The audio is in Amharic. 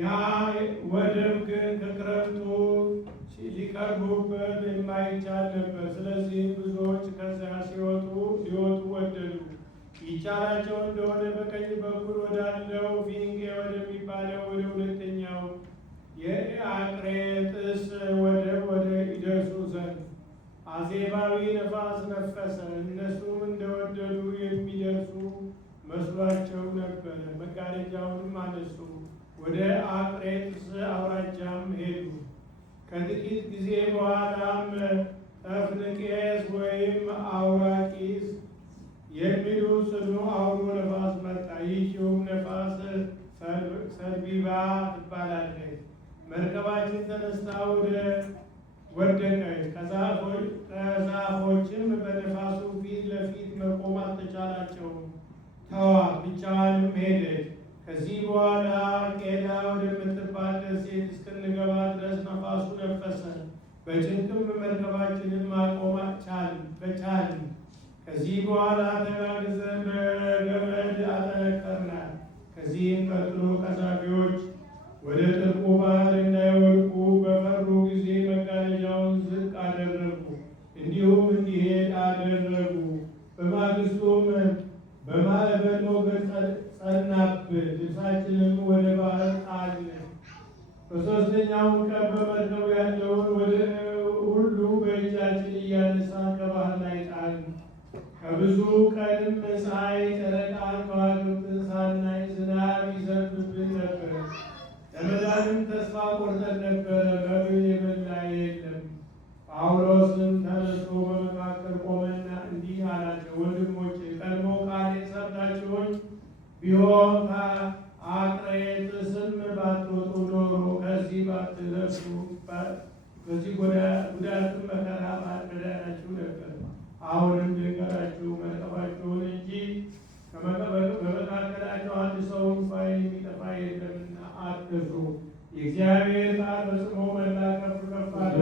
ያ ወደብ ግን ከክረምቱ ሊቀርቡበት የማይቻል ነበር። ስለዚህም ብዙዎች ከዚያ ሊወጡ ወደዱ። ይቻላቸው እንደሆነ በቀኝ በኩል ወዳለው ፊንቄ ወደሚባለው ወደ ሁለተኛው የአቅሬጥስ ወደብ ወደ ይደርሱ ዘንድ አዜባዊ ነፋስ ነፈሰ። እነሱም እንደወደዱ የሚደርሱ መስሏቸው ነበረ። መጋረጃውንም አነሱ፣ ወደ አቅሬጥስ አውራጃም ሄዱ። ከጥቂት ጊዜ በኋላም ጠፍንቄስ ወይም አውራቂስ የሚሉ ጽኑ አውሎ ነፋስ መጣ። ይህችውም ነፋስ ሰርቢባ ትባላለች። መርከባችን ተነስታ ወደቀች። ከዛፎችም በነፋሱ ፊት ለፊት መቆም አልተቻላቸውም። ተዋት፣ ብቻዋንም ሄደች። ከዚህ በኋላ ቄዳ ወደምትባል ደሴት እስክንገባ ድረስ ነፋሱ ነፈሰ። በጭንቅም መርከባችንን ማቆም በቻልን። ከዚህ በኋላ ተጋግዘን በገመድ አጠነከርናት። ከዚህም ቀጥሎ ቀዛፊዎች ወደ ጥልቁ ባህር እንዳይወድቁ በፈሩ ጊዜ መጋረጃውን ዝቅ አደረጉ፣ እንዲሁም እንዲሄድ አደረጉ። በማግስቱም በማዕበል ሞገድ ጸናብን፣ ልብሳችንም ወደ ባህር ጣልን። በሦስተኛውም ቀን በመርከቡ ያለውን ሁሉ በእጃችን እያነሳን ከባህር ላይ ጣልን። ከብዙ ቀንም ፀሐይ፣ ጨረቃ፣ ከዋክብትን ሳናይ ዝናብ ይዘንብብን ነበር። ለመዳንም ተስፋ ቆርጠን ነበረ። መብል የበላ የለም። ጳውሎስም ተነስቶ በመካከል ቆመና እንዲህ አላቸው፣ ወንድሞቼ ቀድሞ ቃሌን ሰምታችሁኝ ቢሆን ከአቅሬጥስም ባትወጡ ኖሮ ከዚህ ባትደርሱ ከዚህ ጉዳትም መከራ ባልመዳናችሁ ነበር። አሁንም ልንገራችሁ፣ መርከባችሁን እንጂ በመካከላቸው አንድ ሰው እንኳን የሚጠፋ የለምና አትፍሩ። የእግዚአብሔር ቃል ፈጽሞ መላ ከፍ ከፍ አለ።